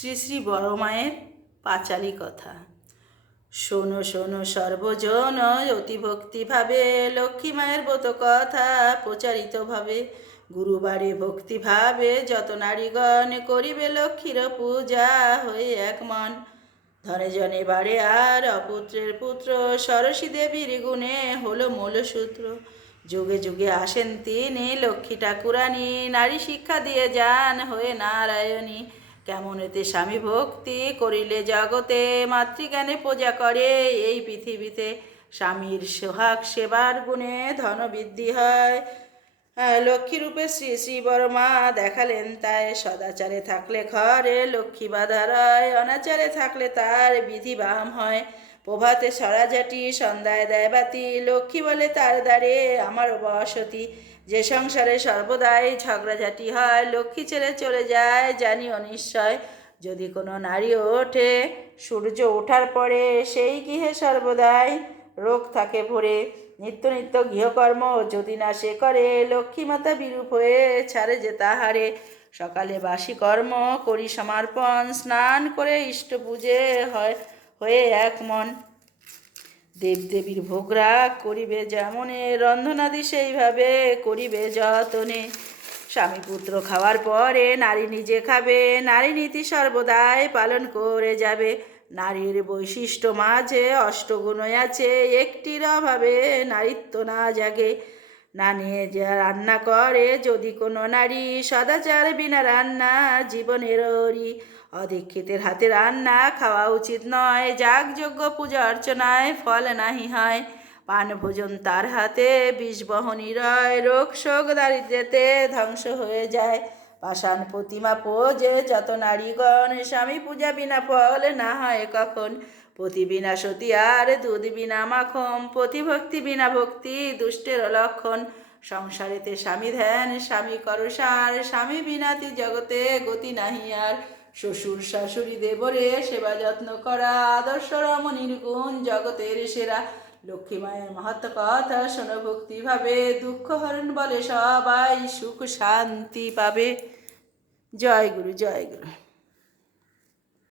শ্রী শ্রী বড় মায়ের পাঁচালী কথা। শোনো শোনো সর্বজন অতি ভক্তিভাবে লক্ষ্মী মায়ের ব্রত কথা প্রচারিতভাবে। গুরুবারে ভক্তিভাবে যত নারীগণ করিবে লক্ষ্মীর পূজা হয়ে এক মন। ধনে জনে বাড়ে আর অপুত্রের পুত্র সরস্বী দেবীর গুণে হলো মূলসূত্র। যুগে যুগে আসেন তিনি লক্ষ্মী ঠাকুরানী, নারী শিক্ষা দিয়ে যান হয়ে নারায়ণী। কেমন এতে স্বামী ভক্তি করিলে জগতে, মাতৃজ্ঞানে পূজা করে এই পৃথিবীতে। স্বামীর সোহাগ সেবার গুণে ধন বৃদ্ধি হয়, লক্ষ্মীরূপে শ্রী শ্রী বড়মা দেখালেন তাই। সদাচারে থাকলে ঘরে লক্ষ্মী বাধা রয়, অনাচারে থাকলে তার বিধি বাম হয়। প্রভাতে সরাঝাটি সন্ধ্যায় দেয় বাতি, লক্ষ্মী বলে তার দ্বারে আমার বসতি। যে সংসারে সর্বদাই ঝগড়াঝাটি হয়, লক্ষ্মী ছেড়ে চলে যায় জানিও নিশ্চয়। যদি কোনো নারী ওঠে সূর্য ওঠার পরে, সেই গৃহে সর্বদাই রোগ থাকে ভরে। নিত্য নিত্য গৃহকর্ম যদি না সে করে, লক্ষ্মী মাতা বিরূপ হয়ে ছাড়ে যে তাহারে। সকালে বাসি কর্ম করি সমর্পণ, স্নান করে ইষ্ট পূজে হয় হয়ে এক মন। দেবদেবীর ভোগরাগ করিবে যেমনে, রন্ধনাদি সেইভাবে করিবে যতনে। স্বামী পুত্র খাওয়ার পরে নারী নিজে খাবে, নারী নীতি সর্বদাই পালন করে যাবে। নারীর বৈশিষ্ট্য মাঝে অষ্টগুণ আছে, একটির অভাবে নারীত্ব না জাগে। না নিয়ে যা রান্না করে যদি কোনো নারী, সদাচার বিনা রান্না জীবনের ওরি। অদীক্ষিতের হাতে রান্না খাওয়া উচিত নয়, যাগযজ্ঞ পূজা অর্চনায় ফল নাহি হয়। পান ভোজন তার হাতে বিষ বহনী রয়, রোগ শোক দারিদ্র্যেতে ধ্বংস হয়ে যায়। পাষাণ প্রতিমা পূজে যত নারীগণ, স্বামী পূজা বিনা ফল না হয় কখন। পতি বিনা সতী আর দুধ বিনা মাখন, পতিভক্তি বিনা ভক্তি দুষ্টের লক্ষণ। সংসারেতে স্বামী ধ্যান স্বামী করসার, স্বামী বিনাতি জগতে গতি নাহি আর। শ্বশুর শাশুড়ি দেবরে সেবা যত্ন করা, আদর্শ রমণীর গুণ জগতের সেরা। লক্ষ্মী মায়ের মাহাত্ম্য কথা শোনো ভক্তিভাবে, দুঃখ হরণ বলে সবাই সুখ শান্তি পাবে। জয় গুরু জয় গুরু।